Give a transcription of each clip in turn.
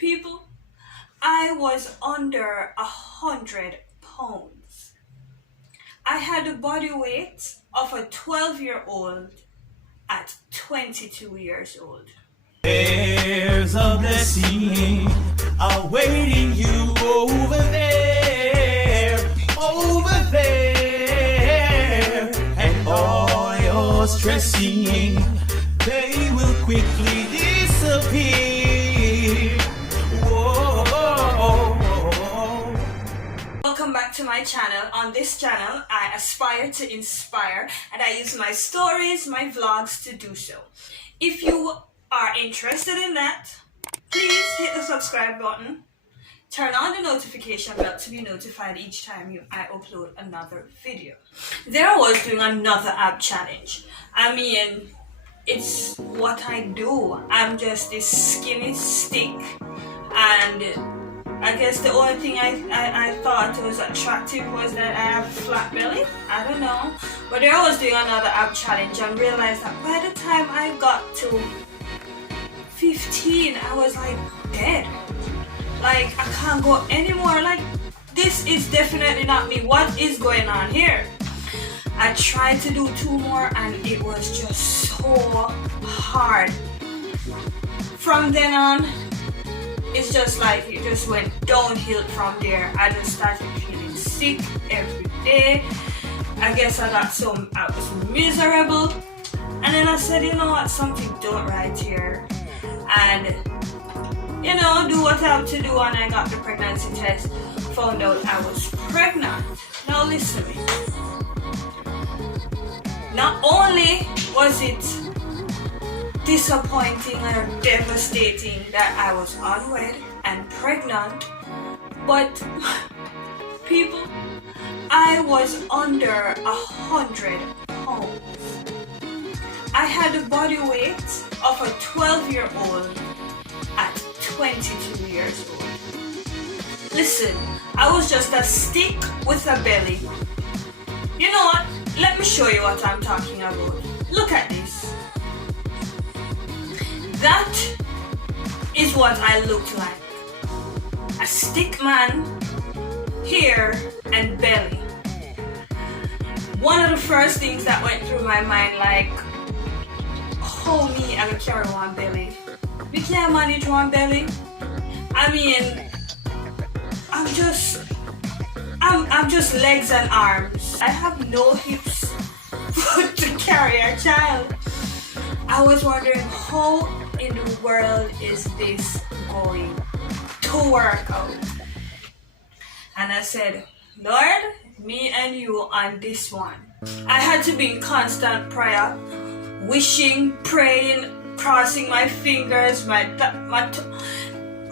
People, I was under 100 pounds. I had the body weight of a 12-year-old at 22 years old. There's a blessing awaiting you over there, and all your stressing, they will quickly disappear. Whoa. Welcome back to my channel. On this channel, I aspire to inspire and I use my stories, my vlogs to do so. If you are interested in that, please hit the subscribe button. Turn on the notification bell to be notified each time I upload another video. There I was doing another ab challenge. I mean, it's what I do. I'm just this skinny stick, and I guess the only thing I thought was attractive was that I have a flat belly. I don't know. But there I was doing another ab challenge and realized that by the time I got to 15, I was like dead. Like, I can't go anymore. Like, this is definitely not me. What is going on here? I tried to do 2 more and it was just so hard. From then on, it's just like it just went downhill from there. I just started feeling sick every day. I guess I was miserable. And then I said, you know what, something don't right here. And do what I have to do, and I got the pregnancy test, found out I was pregnant. Now listen to me. Not only was it disappointing and devastating that I was unwed and pregnant, but people, I was under 100 pounds. I had the body weight of a 12-year-old at 22 years old. Listen, I was just a stick with a belly. You know what? Let me show you what I'm talking about. Look at this. That is what I look like. A stick man, hair and belly. One of the first things that went through my mind, like, oh me, I will carry one belly. We can't manage one belly. I mean, I'm just legs and arms. I have no hips to carry a child. I was wondering, how in the world is this going to work out? And I said, Lord, me and you on this one. I had to be in constant prayer, wishing, praying, crossing my fingers,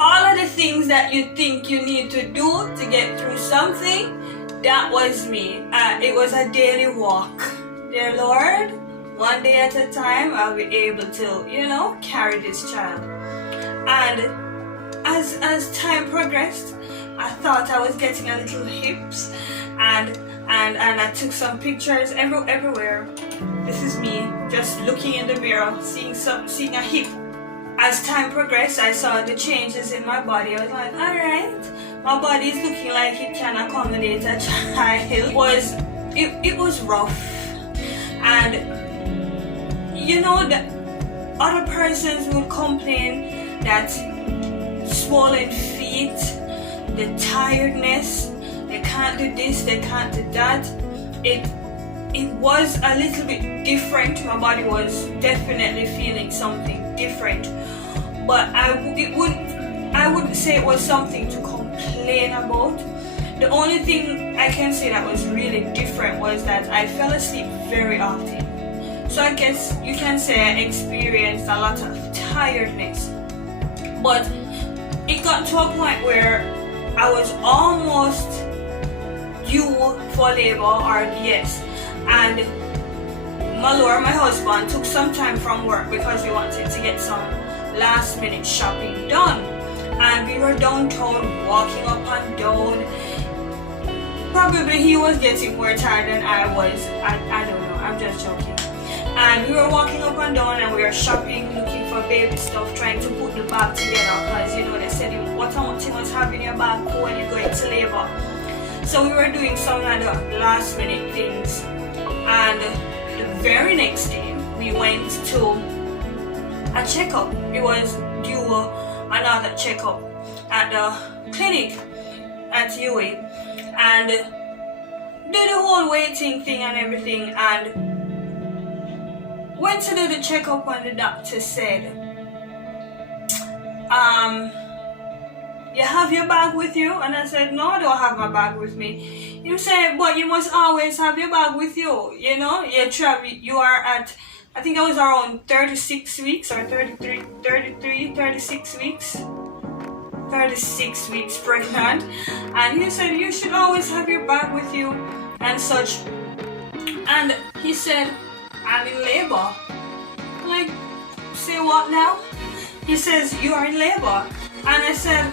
all of the things that you think you need to do to get through something. That was me. It was a daily walk. Dear Lord, one day at a time I'll be able to, carry this child. And as time progressed, I thought I was getting a little hips, and I took some pictures everywhere. This is me just looking in the mirror, seeing a hip. As time progressed, I saw the changes in my body. I was like, alright, my body is looking like it can accommodate a child. It was rough. And that other persons would complain that swollen feet, the tiredness, they can't do this, they can't do that. It was a little bit different. My body was definitely feeling something different, but I wouldn't say it was something to complain about. The only thing I can say that was really different was that I fell asleep very often. So I guess you can say I experienced a lot of tiredness. But it got to a point where I was almost due for labor or yes. And my husband, took some time from work because we wanted to get some last minute shopping done. And we were downtown walking up and down. Probably he was getting more tired than I was. I don't know, I'm just joking. And we were walking up and down and we were shopping, looking for baby stuff, trying to put the bag together because they said he bag for when you go into labor. So we were doing some of the last minute things, and the very next day we went to a checkup. It was due another checkup at the clinic at UA, and did the whole waiting thing and everything, and went to do the checkup, and the doctor said, you have your bag with you? And I said, no, I don't have my bag with me. He said, but you must always have your bag with you, you know, you are at, I think I was around 36 weeks or 36 weeks pregnant, and he said you should always have your bag with you and such. And he said, I'm in labor. I'm like, say what now? He says, you are in labor. And I said,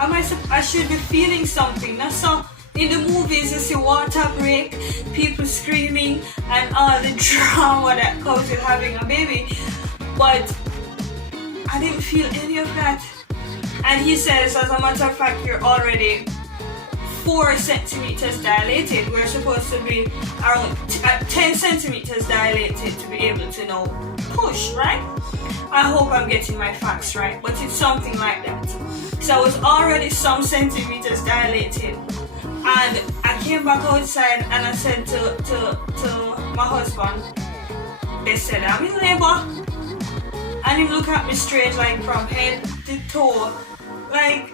I should be feeling something. Now, so in the movies you see water break, people screaming, and all the drama that comes with having a baby, but I didn't feel any of that. And he says, as a matter of fact, you're already 4 centimeters dilated. We're supposed to be around 10 centimeters dilated to be able to now push, right? I hope I'm getting my facts right, but it's something like that. So I was already some centimeters dilated, and I came back outside and I said to my husband, they said, I'm in labor. And he looked at me straight, like from head to toe, like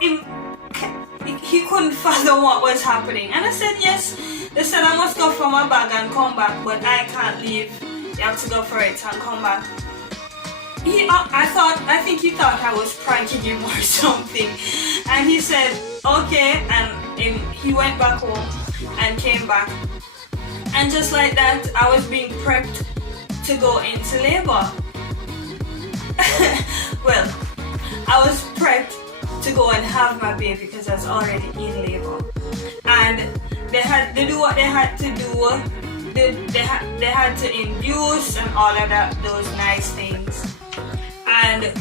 he couldn't fathom what was happening. And I said, yes. They said I must go for my bag and come back, but I can't leave. You have to go for it and come back. I think he thought I was pranking him or something. And he said, okay, and he went back home and came back. And just like that, I was being prepped to go into labor. Well, I was prepped to go and have my baby because I was already in labor. And they do what they had to do. They had to induce and all of that, those nice things. And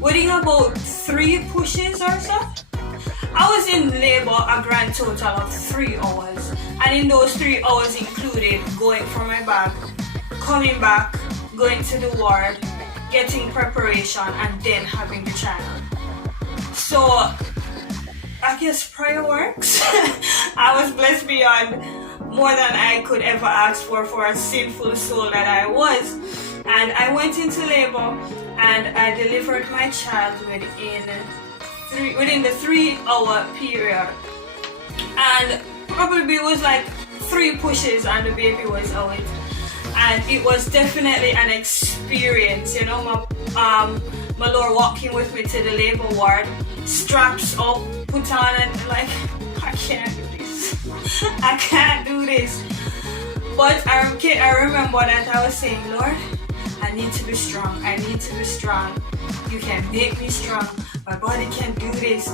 within about 3 pushes or so, I was in labor a grand total of 3 hours. And in those 3 hours included going for my bag, coming back, going to the ward, getting preparation, and then having the child. So I guess prayer works. I was blessed beyond more than I could ever ask for a sinful soul that I was. And I went into labor and I delivered my child within the 3-hour period. And probably it was like 3 pushes and the baby was out. And it was definitely an experience, you know. My Lord walking with me to the labor ward, straps up, put on, and like, I can't do this. I can't do this. But I remember that I was saying, Lord, I need to be strong. I need to be strong. You can make me strong. My body can do this.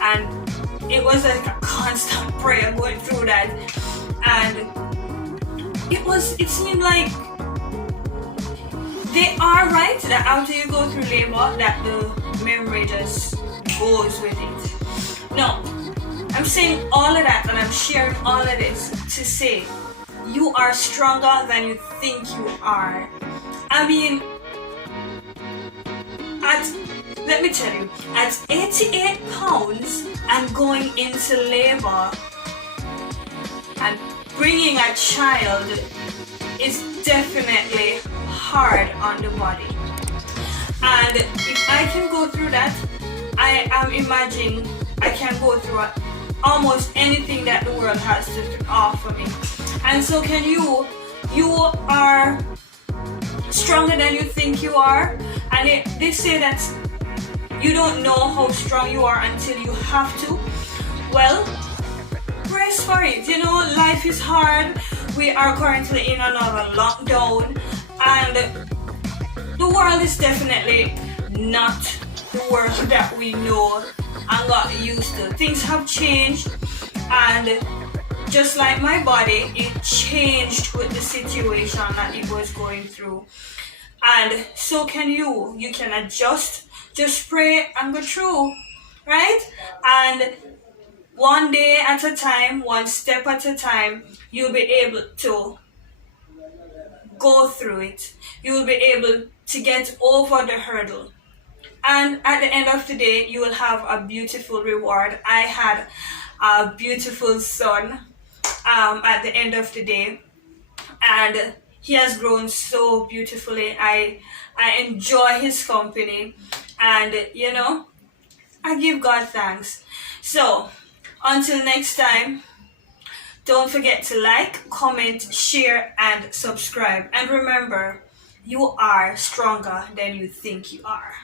And it was like a constant prayer going through that. And it seemed like they are right that after you go through labor that the memory just goes with it. No, I'm saying all of that and I'm sharing all of this to say you are stronger than you think you are. I mean, let me tell you, at 88 pounds and going into labor and bringing a child is definitely hard on the body. And if I can go through that, I am imagining I can go through almost anything that the world has to offer me. And so can you. You are stronger than you think you are. And they say that you don't know how strong you are until you have to. Well, brace for it. You know, life is hard. We are currently in another lockdown, and the world is definitely not the world that we know and got used to. Things have changed, and just like my body, it changed with the situation that it was going through. And so can you. You can adjust. Just pray and go through. right? And one day at a time, one step at a time, you'll be able to go through it. You'll be able to get over the hurdle. And at the end of the day, you will have a beautiful reward. I had a beautiful son at the end of the day, and he has grown so beautifully. I enjoy his company, and I give God thanks. So until next time, don't forget to like, comment, share, and subscribe. And remember, you are stronger than you think you are.